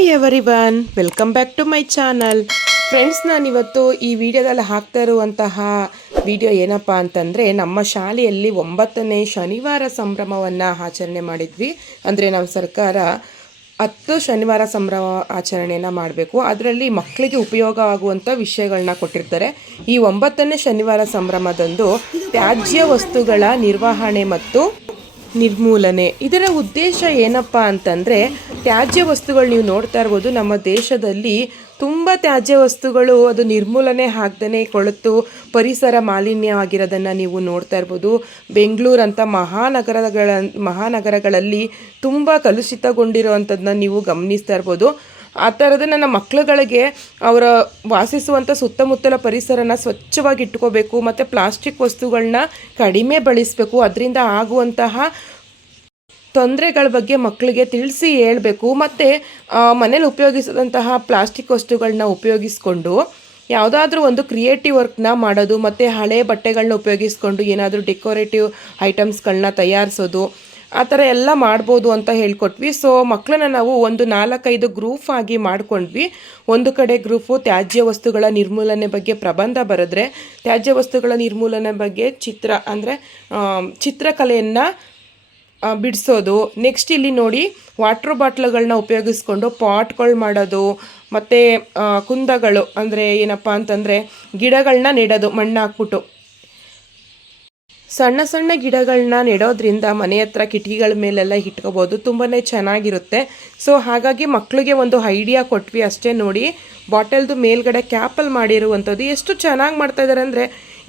Hi everyone, welcome back to my channel. Friends, ನಾನಿವತ್ತು ಈ ವಿಡಿಯೋದಲ್ಲಿ ಹಾಕ್ತಾ ಇರುವಂತಹ ವಿಡಿಯೋ ಏನಪ್ಪ ಅಂತಂದರೆ, ನಮ್ಮ ಶಾಲೆಯಲ್ಲಿ 9ನೇ ಶನಿವಾರ ಸಂಭ್ರಮವನ್ನು ಆಚರಣೆ ಮಾಡಿದ್ವಿ. ಅಂದರೆ ನಮ್ಮ ಸರ್ಕಾರ 10 ಶನಿವಾರ ಸಂಭ್ರಮ ಆಚರಣೆಯನ್ನು ಮಾಡಬೇಕು. ಅದರಲ್ಲಿ ಮಕ್ಕಳಿಗೆ ಉಪಯೋಗ ಆಗುವಂಥ ವಿಷಯಗಳನ್ನ ಕೊಟ್ಟಿರ್ತಾರೆ. ಈ 9ನೇ ಶನಿವಾರ ಸಂಭ್ರಮದಂದು ತ್ಯಾಜ್ಯ ವಸ್ತುಗಳ ನಿರ್ವಹಣೆ ಮತ್ತು ನಿರ್ಮೂಲನೆ. ಇದರ ಉದ್ದೇಶ ಏನಪ್ಪ ಅಂತಂದರೆ, ತ್ಯಾಜ್ಯ ವಸ್ತುಗಳು ನೀವು ನೋಡ್ತಾ ಇರ್ಬೋದು, ನಮ್ಮ ದೇಶದಲ್ಲಿ ತುಂಬ ತ್ಯಾಜ್ಯ ವಸ್ತುಗಳು ಅದು ನಿರ್ಮೂಲನೆ ಆಗದೇ ಕೊಳೆತು ಪರಿಸರ ಮಾಲಿನ್ಯ ಆಗಿರೋದನ್ನು ನೀವು ನೋಡ್ತಾ ಇರ್ಬೋದು. ಬೆಂಗಳೂರಂಥ ಮಹಾನಗರಗಳಲ್ಲಿ ತುಂಬ ಕಲುಷಿತಗೊಂಡಿರೋವಂಥದ್ದನ್ನ ನೀವು ಗಮನಿಸ್ತಾ ಇರ್ಬೋದು. ಆ ಥರದ ನನ್ನ ಮಕ್ಕಳುಗಳಿಗೆ ಅವರ ವಾಸಿಸುವಂಥ ಸುತ್ತಮುತ್ತಲ ಪರಿಸರನ ಸ್ವಚ್ಛವಾಗಿ ಇಟ್ಕೋಬೇಕು ಮತ್ತು ಪ್ಲಾಸ್ಟಿಕ್ ವಸ್ತುಗಳನ್ನ ಕಡಿಮೆ ಬಳಸಬೇಕು. ಅದರಿಂದ ಆಗುವಂತಹ ತೊಂದರೆಗಳ ಬಗ್ಗೆ ಮಕ್ಕಳಿಗೆ ತಿಳಿಸಿ ಹೇಳಬೇಕು. ಮತ್ತು ಮನೇಲಿ ಉಪಯೋಗಿಸಿದಂತಹ ಪ್ಲಾಸ್ಟಿಕ್ ವಸ್ತುಗಳನ್ನ ಉಪಯೋಗಿಸ್ಕೊಂಡು ಯಾವುದಾದ್ರೂ ಒಂದು ಕ್ರಿಯೇಟಿವ್ ವರ್ಕ್ನ ಮಾಡೋದು, ಮತ್ತು ಹಳೆ ಬಟ್ಟೆಗಳನ್ನ ಉಪಯೋಗಿಸ್ಕೊಂಡು ಏನಾದರೂ ಡೆಕೋರೇಟಿವ್ ಐಟಮ್ಸ್ಗಳನ್ನ ತಯಾರಿಸೋದು, ಆ ಥರ ಎಲ್ಲ ಮಾಡ್ಬೋದು ಅಂತ ಹೇಳ್ಕೊಟ್ವಿ. ಸೊ ಮಕ್ಕಳನ್ನ ನಾವು ಒಂದು 4-5 ಗ್ರೂಪ್ ಆಗಿ ಮಾಡ್ಕೊಂಡ್ವಿ. ಒಂದು ಕಡೆ ಗ್ರೂಪು ತ್ಯಾಜ್ಯ ವಸ್ತುಗಳ ನಿರ್ಮೂಲನೆ ಬಗ್ಗೆ ಪ್ರಬಂಧ ಬರೆದ್ರೆ, ತ್ಯಾಜ್ಯ ವಸ್ತುಗಳ ನಿರ್ಮೂಲನೆ ಬಗ್ಗೆ ಚಿತ್ರಕಲೆಯನ್ನು ಬಿಡಿಸೋದು. ನೆಕ್ಸ್ಟ್ ಇಲ್ಲಿ ನೋಡಿ, ವಾಟ್ರ್ ಬಾಟ್ಲುಗಳನ್ನ ಉಪಯೋಗಿಸ್ಕೊಂಡು ಪಾಟ್ಗಳು ಮಾಡೋದು, ಮತ್ತು ಕುಂದಗಳು ಅಂದರೆ ಏನಪ್ಪ ಅಂತಂದರೆ ಗಿಡಗಳನ್ನ ನೆಡೋದು. ಮಣ್ಣು ಹಾಕ್ಬಿಟ್ಟು ಸಣ್ಣ ಸಣ್ಣ ಗಿಡಗಳನ್ನ ನೆಡೋದ್ರಿಂದ ಮನೆ ಹತ್ರ ಕಿಟಕಿಗಳ ಮೇಲೆಲ್ಲ ಇಟ್ಕೋಬೋದು, ತುಂಬಾ ಚೆನ್ನಾಗಿರುತ್ತೆ. ಸೊ ಹಾಗಾಗಿ ಮಕ್ಕಳಿಗೆ ಒಂದು ಐಡಿಯಾ ಕೊಟ್ವಿ ಅಷ್ಟೇ. ನೋಡಿ, ಬಾಟಲ್ದು ಮೇಲ್ಗಡೆ ಕ್ಯಾಪಲ್ಲಿ ಮಾಡಿರುವಂಥದ್ದು ಎಷ್ಟು ಚೆನ್ನಾಗಿ ಮಾಡ್ತಾಯಿದ್ದಾರೆ ಅಂದರೆ,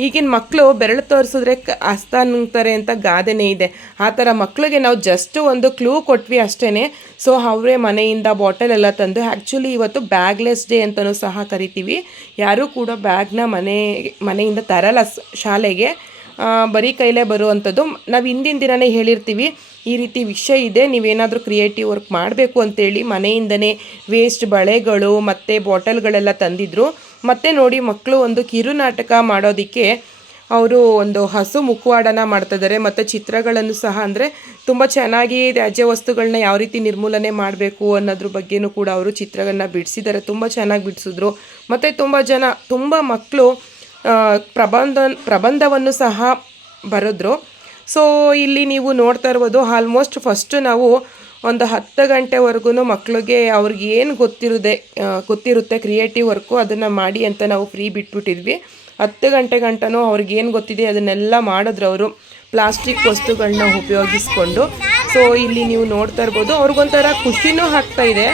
ಈಗಿನ ಮಕ್ಕಳು ಬೆರಳು ತೋರಿಸಿದ್ರೆ ಹಸ್ತ ನುಂಗ್ತಾರೆ ಅಂತ ಗಾದೆನೇ ಇದೆ. ಆ ಥರ ಮಕ್ಕಳಿಗೆ ನಾವು ಜಸ್ಟ್ ಒಂದು ಕ್ಲೂ ಕೊಟ್ವಿ ಅಷ್ಟೇ. ಸೊ ಅವರೇ ಮನೆಯಿಂದ ಬಾಟಲ್ ಎಲ್ಲ ತಂದು, ಆ್ಯಕ್ಚುಲಿ ಇವತ್ತು ಬ್ಯಾಗ್ಲೆಸ್ ಡೇ ಅಂತಲೂ ಸಹ ಕರಿತೀವಿ. ಯಾರೂ ಕೂಡ ಬ್ಯಾಗ್ನ ಮನೆಯಿಂದ ತರಲ್ಲ ಶಾಲೆಗೆ, ಬರೀ ಕೈಲೇ ಬರುವಂಥದ್ದು. ನಾವು ಹಿಂದಿನ ದಿನವೇ ಹೇಳಿರ್ತೀವಿ, ಈ ರೀತಿ ವಿಷಯ ಇದೆ, ನೀವೇನಾದರೂ ಕ್ರಿಯೇಟಿವ್ ವರ್ಕ್ ಮಾಡಬೇಕು ಅಂತೇಳಿ ಮನೆಯಿಂದನೇ ವೇಸ್ಟ್ ಬಳೆಗಳು ಮತ್ತು ಬಾಟಲ್ಗಳೆಲ್ಲ ತಂದಿದ್ರು. ಮತ್ತು ನೋಡಿ, ಮಕ್ಕಳು ಒಂದು ಕಿರುನಾಟಕ ಮಾಡೋದಕ್ಕೆ ಅವರು ಒಂದು ಹಸು ಮುಖವಾಡನ ಮಾಡ್ತಿದ್ದಾರೆ. ಮತ್ತು ಚಿತ್ರಗಳನ್ನು ಸಹ, ಅಂದರೆ ತುಂಬ ಚೆನ್ನಾಗಿ ತ್ಯಾಜ್ಯ ವಸ್ತುಗಳನ್ನ ಯಾವ ರೀತಿ ನಿರ್ಮೂಲನೆ ಮಾಡಬೇಕು ಅನ್ನೋದ್ರ ಬಗ್ಗೆನೂ ಕೂಡ ಅವರು ಚಿತ್ರಗಳನ್ನ ಬಿಡಿಸಿದ್ದಾರೆ. ತುಂಬ ಚೆನ್ನಾಗಿ ಬಿಡಿಸಿದ್ರು. ಮತ್ತು ತುಂಬ ಮಕ್ಕಳು ಪ್ರಬಂಧವನ್ನು ಸಹ ಬರೆದ್ರು. ಸೊ ಇಲ್ಲಿ ನೀವು ನೋಡ್ತಾ ಇರ್ಬೋದು, ಆಲ್ಮೋಸ್ಟ್ ಫಸ್ಟು ನಾವು ಒಂದು 10 ಗಂಟೆವರೆಗೂ ಮಕ್ಕಳಿಗೆ ಅವ್ರಿಗೆ ಏನು ಗೊತ್ತಿರುತ್ತೆ ಕ್ರಿಯೇಟಿವ್ ವರ್ಕು, ಅದನ್ನು ಮಾಡಿ ಅಂತ ನಾವು ಫ್ರೀ ಬಿಟ್ಬಿಟ್ಟಿದ್ವಿ. 10 ಗಂಟೆನೂ ಅವ್ರಿಗೇನು ಗೊತ್ತಿದೆ ಅದನ್ನೆಲ್ಲ ಮಾಡಿದ್ರು ಅವರು, ಪ್ಲಾಸ್ಟಿಕ್ ವಸ್ತುಗಳನ್ನ ಉಪಯೋಗಿಸ್ಕೊಂಡು. ಸೊ ಇಲ್ಲಿ ನೀವು ನೋಡ್ತಾ ಇರ್ಬೋದು, ಅವ್ರಿಗೊಂಥರ ಖುಷಿನೂ ಆಗ್ತಾಯಿದೆ.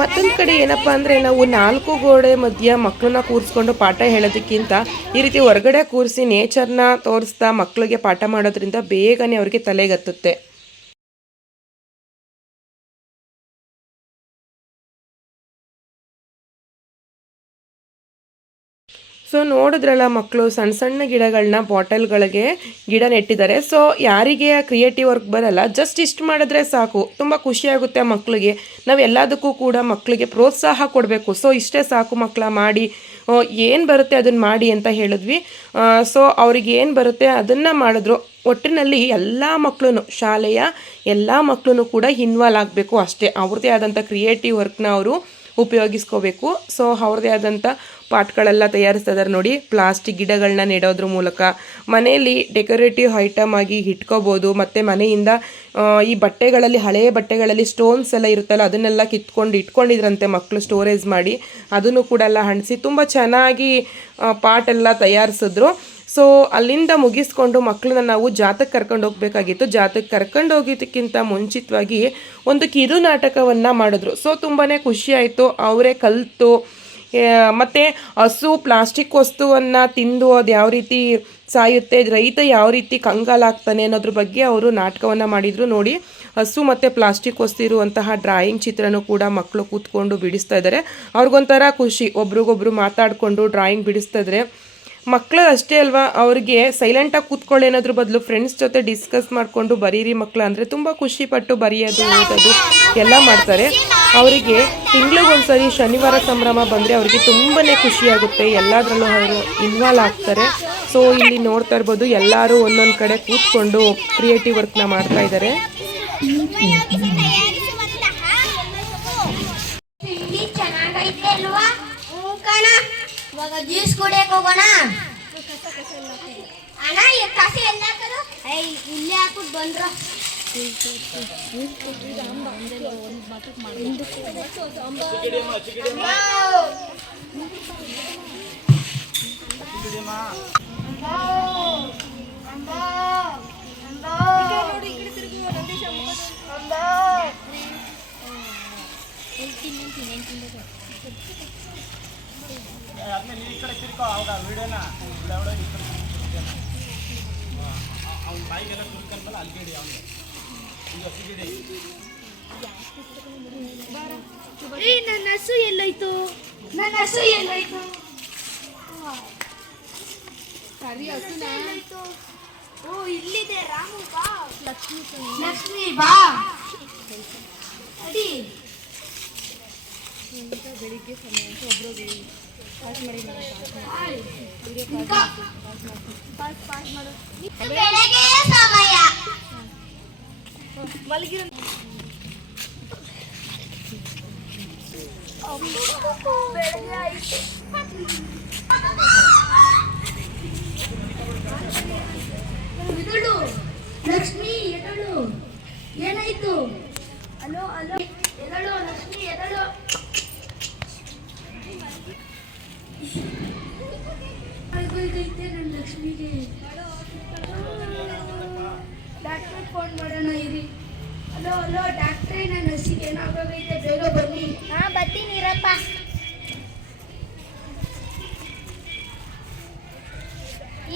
ಮತ್ತೊಂದು ಕಡೆ ಏನಪ್ಪ ಅಂದರೆ, ನಾವು 4 ಗೋಡೆ ಮಧ್ಯೆ ಮಕ್ಕಳನ್ನ ಕೂರಿಸ್ಕೊಂಡು ಪಾಠ ಹೇಳೋದಕ್ಕಿಂತ ಈ ರೀತಿ ಹೊರಗಡೆ ಕೂರಿಸಿ ನೇಚರ್ನ ತೋರಿಸ್ತಾ ಮಕ್ಕಳಿಗೆ ಪಾಠ ಮಾಡೋದ್ರಿಂದ ಬೇಗನೆ ಅವ್ರಿಗೆ ತಲೆಗತ್ತುತ್ತೆ. ಸೊ ನೋಡಿದ್ರಲ್ಲ, ಮಕ್ಕಳು ಸಣ್ಣ ಸಣ್ಣ ಗಿಡಗಳನ್ನ ಬಾಟಲ್ಗಳಿಗೆ ಗಿಡ ನೆಟ್ಟಿದ್ದಾರೆ. ಸೊ ಯಾರಿಗೆ ಕ್ರಿಯೇಟಿವ್ ವರ್ಕ್ ಬರಲ್ಲ, ಜಸ್ಟ್ ಇಷ್ಟು ಮಾಡಿದ್ರೆ ಸಾಕು, ತುಂಬ ಖುಷಿಯಾಗುತ್ತೆ ಮಕ್ಕಳಿಗೆ. ನಾವು ಎಲ್ಲದಕ್ಕೂ ಕೂಡ ಮಕ್ಕಳಿಗೆ ಪ್ರೋತ್ಸಾಹ ಕೊಡಬೇಕು. ಸೊ ಇಷ್ಟೇ ಸಾಕು ಮಕ್ಕಳ, ಮಾಡಿ ಏನು ಬರುತ್ತೆ ಅದನ್ನು ಮಾಡಿ ಅಂತ ಹೇಳಿದ್ವಿ. ಸೊ ಅವ್ರಿಗೆ ಏನು ಬರುತ್ತೆ ಅದನ್ನು ಮಾಡಿದ್ರು. ಒಟ್ಟಿನಲ್ಲಿ ಎಲ್ಲ ಮಕ್ಕಳು, ಶಾಲೆಯ ಎಲ್ಲ ಮಕ್ಕಳು ಕೂಡ ಇನ್ವಾಲ್ವ್ ಆಗಬೇಕು ಅಷ್ಟೇ. ಅವ್ರದ್ದೇ ಆದಂಥ ಕ್ರಿಯೇಟಿವ್ ವರ್ಕ್ನ ಅವರು ಉಪಯೋಗಿಸ್ಕೋಬೇಕು. ಸೊ ಅವ್ರದ್ದೇ ಆದಂಥ ಪಾಟ್ಗಳೆಲ್ಲ ತಯಾರಿಸ್ತಾ ಇದ್ದಾರೆ ನೋಡಿ. ಪ್ಲಾಸ್ಟಿಕ್ ಗಿಡಗಳನ್ನ ನೆಡೋದ್ರ ಮೂಲಕ ಮನೆಯಲ್ಲಿ ಡೆಕೋರೇಟಿವ್ ಐಟಮ್ ಆಗಿ ಇಟ್ಕೋಬೋದು. ಮತ್ತು ಮನೆಯಿಂದ ಈ ಬಟ್ಟೆಗಳಲ್ಲಿ, ಹಳೆಯ ಬಟ್ಟೆಗಳಲ್ಲಿ ಸ್ಟೋನ್ಸ್ ಎಲ್ಲ ಇರುತ್ತಲ್ಲ, ಅದನ್ನೆಲ್ಲ ಇಟ್ಕೊಂಡಿದ್ರಂತೆ ಮಕ್ಕಳು, ಸ್ಟೋರೇಜ್ ಮಾಡಿ ಅದನ್ನು ಕೂಡ ಎಲ್ಲ ಹಣಿಸಿ ತುಂಬ ಚೆನ್ನಾಗಿ ಪಾಟೆಲ್ಲ ತಯಾರಿಸಿದ್ರು. ಸೊ ಅಲ್ಲಿಂದ ಮುಗಿಸ್ಕೊಂಡು ಮಕ್ಕಳನ್ನ ನಾವು ಜಾತಕ್ಕೆ ಕರ್ಕೊಂಡು ಹೋಗಬೇಕಾಗಿತ್ತು. ಜಾತಕ್ಕೆ ಕರ್ಕೊಂಡು ಹೋಗೋದಕ್ಕಿಂತ ಮುಂಚಿತವಾಗಿ ಒಂದು ಕಿರುನಾಟಕವನ್ನು ಮಾಡಿದ್ರು. ಸೊ ತುಂಬಾ ಖುಷಿಯಾಯಿತು. ಅವರೇ ಕಲಿತು, ಮತ್ತು ಹಸು ಪ್ಲಾಸ್ಟಿಕ್ ವಸ್ತುವನ್ನು ತಿಂದು ಅದು ಯಾವ ರೀತಿ ಸಾಯುತ್ತೆ, ರೈತ ಯಾವ ರೀತಿ ಕಂಗಾಲಾಗ್ತಾನೆ ಅನ್ನೋದ್ರ ಬಗ್ಗೆ ಅವರು ನಾಟಕವನ್ನು ಮಾಡಿದರು. ನೋಡಿ, ಹಸು ಮತ್ತು ಪ್ಲಾಸ್ಟಿಕ್ ವಸ್ತು ಇರುವಂತಹ ಡ್ರಾಯಿಂಗ್ ಚಿತ್ರನೂ ಕೂಡ ಮಕ್ಕಳು ಕೂತ್ಕೊಂಡು ಬಿಡಿಸ್ತಾ ಇದ್ದಾರೆ. ಅವ್ರಿಗೊಂಥರ ಖುಷಿ, ಒಬ್ರಿಗೊಬ್ರು ಮಾತಾಡಿಕೊಂಡು ಡ್ರಾಯಿಂಗ್ ಬಿಡಿಸ್ತಾ ಇದ್ದಾರೆ. ಮಕ್ಕಳು ಅಷ್ಟೇ ಅಲ್ವಾ, ಅವ್ರಿಗೆ ಸೈಲೆಂಟಾಗಿ ಕೂತ್ಕೊಳ್ಳಿ ಅನ್ನೋದ್ರ ಬದಲು ಫ್ರೆಂಡ್ಸ್ ಜೊತೆ ಡಿಸ್ಕಸ್ ಮಾಡಿಕೊಂಡು ಬರೀರಿ ಮಕ್ಕಳು ಅಂದರೆ ತುಂಬ ಖುಷಿಪಟ್ಟು ಬರೆಯೋದು, ಓದೋದು ಎಲ್ಲ ಮಾಡ್ತಾರೆ. ಅವರಿಗೆ ತಿಂಗಳಿಗೊಂದ್ಸರಿ ಶನಿವಾರ ಸಂಭ್ರಮ ಬಂದರೆ ಅವರಿಗೆ ತುಂಬಾ ಖುಷಿಯಾಗುತ್ತೆ. ಎಲ್ಲದರಲ್ಲೂ ಅವರು ಇನ್ವಾಲ್ವ್ ಆಗ್ತಾರೆ. ಸೊ ಇಲ್ಲಿ ನೋಡ್ತಾ ಇರ್ಬೋದು, ಎಲ್ಲರೂ ಒಂದೊಂದು ಕಡೆ ಕೂತ್ಕೊಂಡು ಕ್ರಿಯೇಟಿವ್ ವರ್ಕ್ನ ಮಾಡ್ತಾ ಇದ್ದಾರೆ. ಐತೆ ಅಲ್ವಾ? ಹ್ಞೂ ಕಣ. ಇವಾಗ ಜ್ಯೂಸ್ ಕುಡಿಯಕ್ಕೆ ಹೋಗೋಣ. ಅಣ್ಣ ಈ ಕಸ ಎಲ್ಲ ಹಾಕೋದು? ಇಲ್ಲೇ ಹಾಕ್ಬಿಟ್ಟು ಬಂದ್ರು. ನನ್ನ ಹಸು ಎಲ್ಲೋಯ್ತು? ನನ್ನ ಹಸು ಎಲ್ಲೋಯ್ತು? ಓ ಇಲ್ಲಿದೆ. ರಾಮು ಬಾ. ಲಕ್ಷ್ಮಿ ಬಾ. ಅಡಿ ಬೆಳಿಗ್ಗೆ ಸಮಯ ಒಬ್ರು ಬೆಳಗ್ಗೆ ಸಮಯ ಮಲಗಿರೋ ಬೆಳಗ್ಗೆ ಆಯ್ತು. ಎದಳು ಲಕ್ಷ್ಮಿ, ಎದಳು. ಏನಾಯ್ತು? ಅಲೋ ಅಲೋ, ಎದಳು ಲಕ್ಷ್ಮಿ, ಎದಳು. ಇದೈತೆ ನನ್ನ ಲಕ್ಷ್ಮಿಗೆ. ಡಾಕ್ಟ್ರಿಗೆ ಫೋನ್ ಮಾಡೋಣ ಇರಿ. ಹಲೋ ಹಲೋ ಡಾಕ್ಟ್ರೇ, ನನ್ನ ಹಸಿಗೆ ಏನಾಗೋಗೈತೆ, ಬೇಗ ಬನ್ನಿ. ಹಾಂ ಬರ್ತೀನಿ ಇರಪ್ಪ.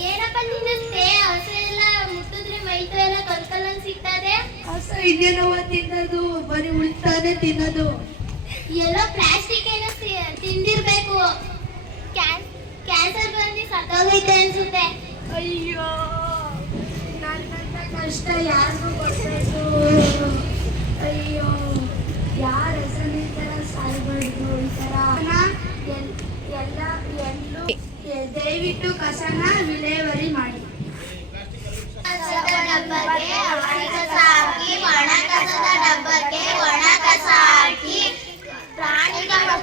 ಏನಪ್ಪ ನಿನ್ನೆ ಹಸು ಎಲ್ಲ ಮುಟ್ಟಿದ್ರೆ ಮೈತ ಎಲ್ಲ ಕಲ್ಕಲ್ಲಂಗೆ ಸಿಗ್ತದೆ. ಹಸು ಇನ್ನೇನವ ತಿನ್ನೋದು, ಬರೀ ಉಳ್ತಾನೆ ತಿನ್ನೋದು. ಎಲ್ಲೋ ಪ್ಲಾಸ್ಟಿಕ್ ಏನೋ ತಿಂದಿರ್ಬೇಕು. ಕ್ಯಾನ್ಸರ್ ಬಂದು ಸತ್ತೋಗೈತೆ ಅನ್ಸುತ್ತೆ. ಅಯ್ಯೋ ನನ್ನಂತ ಕಷ್ಟ ಯಾರಿಗೂ ಕೊಡ್ಬೇಕು. ಅಯ್ಯೋ ಯಾರ ಹೆಸರು ಈ ಥರ ಸಾಯ್ಬಾರ್ದು. ಈ ಥರ ಎಲ್ಲೂ ದಯವಿಟ್ಟು ಕಸನ ವಿಲೇವಾರಿ ಮಾಡಿ. ಡಬ್ಬಕ್ಕೆ ಒಣ ಕಸ ಹಾಕಿ, ಒಣ ಕಸದ ಡಬ್ಬಕ್ಕೆ ಒಣ ಕಸ ಹಾಕಿ. ಪ್ರಾಣಿಗಳು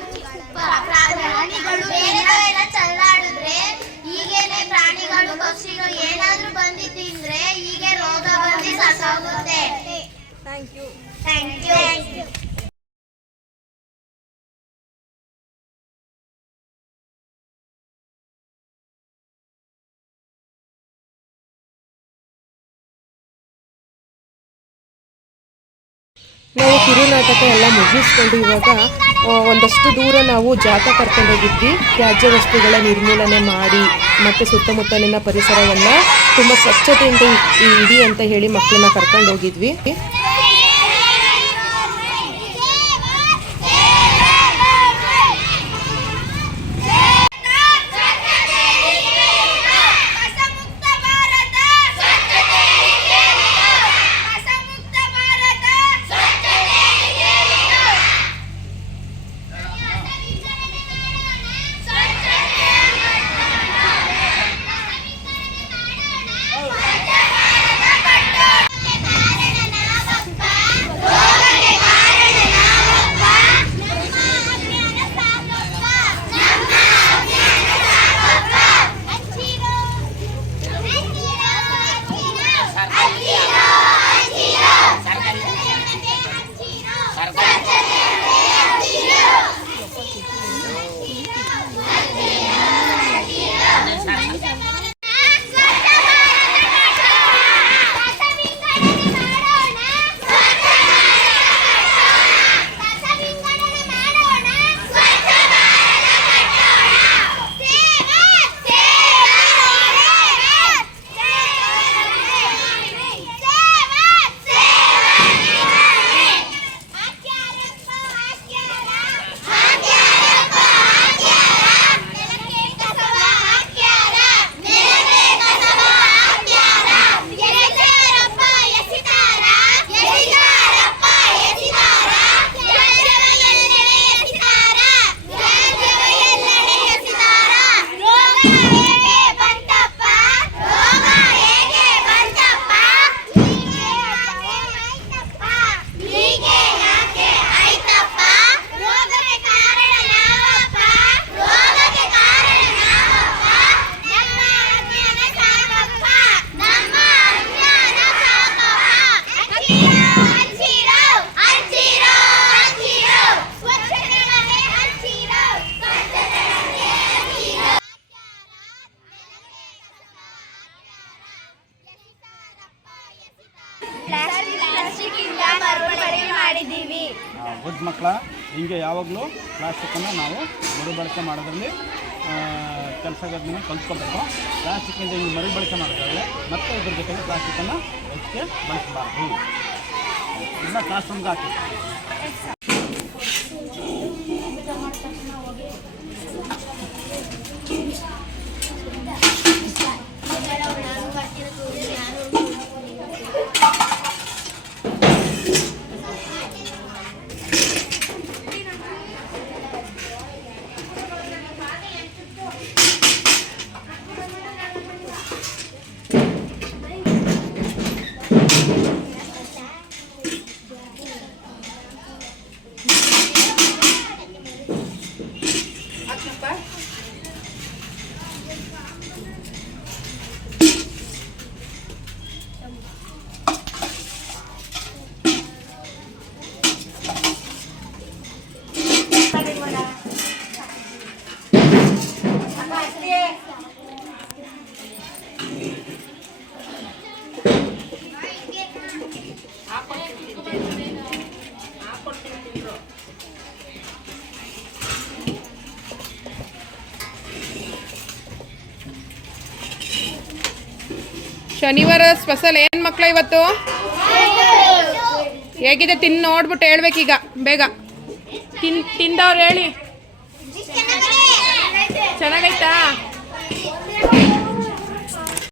ಬೇರೆಲ್ಲ ಚಲ್ಲಾಡಿದ್ರೆ ಈಗೇನೆ ಪ್ರಾಣಿಗಳು ಪಕ್ಷಿಗಳು ಏನಾದ್ರೂ ಬಂದು ತಿಂದ್ರೆ ಹೀಗೆ ರೋಗ ಬಂದು ಸತ್ತೋಗುತ್ತೆ. Thank you. Thank you. ನಾವು ಕಿರುನಾಟಕ ಎಲ್ಲ ಮುಗಿಸ್ಕೊಂಡು ಇವಾಗ ಒಂದಷ್ಟು ದೂರ ನಾವು ಜಾಥಾ ಕರ್ಕೊಂಡೋಗಿದ್ವಿ. ತ್ಯಾಜ್ಯ ವಸ್ತುಗಳ ನಿರ್ಮೂಲನೆ ಮಾಡಿ ಮತ್ತು ಸುತ್ತಮುತ್ತಲಿನ ಪರಿಸರವನ್ನು ತುಂಬ ಸ್ವಚ್ಛತೆಯಿಂದ ಇಡಿ ಅಂತ ಹೇಳಿ ಮಕ್ಕಳನ್ನ ಕರ್ಕೊಂಡೋಗಿದ್ವಿ. ಹಿಂಗೆ ಯಾವಾಗಲೂ ಪ್ಲಾಸ್ಟಿಕ್ಕನ್ನು ನಾವು ಮರುಬಳಕೆ ಮಾಡೋದ್ರಲ್ಲಿ ಕೆಲಸಗಳನ್ನ ಕಲ್ತ್ಕೊಬೇಕು. ಪ್ಲಾಸ್ಟಿಕ್ಕಿಂದ ಹಿಂಗೆ ಮರುಬಳಕೆ ಮಾಡೋದ್ರಲ್ಲಿ ಮತ್ತೆ ಇದ್ರ ಜೊತೆಗೆ ಪ್ಲಾಸ್ಟಿಕ್ಕನ್ನು ಹೆಚ್ಚಿಗೆ ಬಳಸಬಾರ್ದು. ಇದನ್ನ ಕ್ಲಾಸ್ ರೂಮ್ಗೆ ಹಾಕಿ. ಶನಿವಾರ ಸ್ಪೆಷಲ್ ಏನು ಮಕ್ಕಳ ಇವತ್ತು? ಹೇಗಿದೆ ತಿಂದು ನೋಡ್ಬಿಟ್ಟು ಹೇಳ್ಬೇಕೀಗ ಬೇಗ. ತಿಂದವ್ರು ಹೇಳಿ. ಚೆನ್ನಾಗೈತಾ?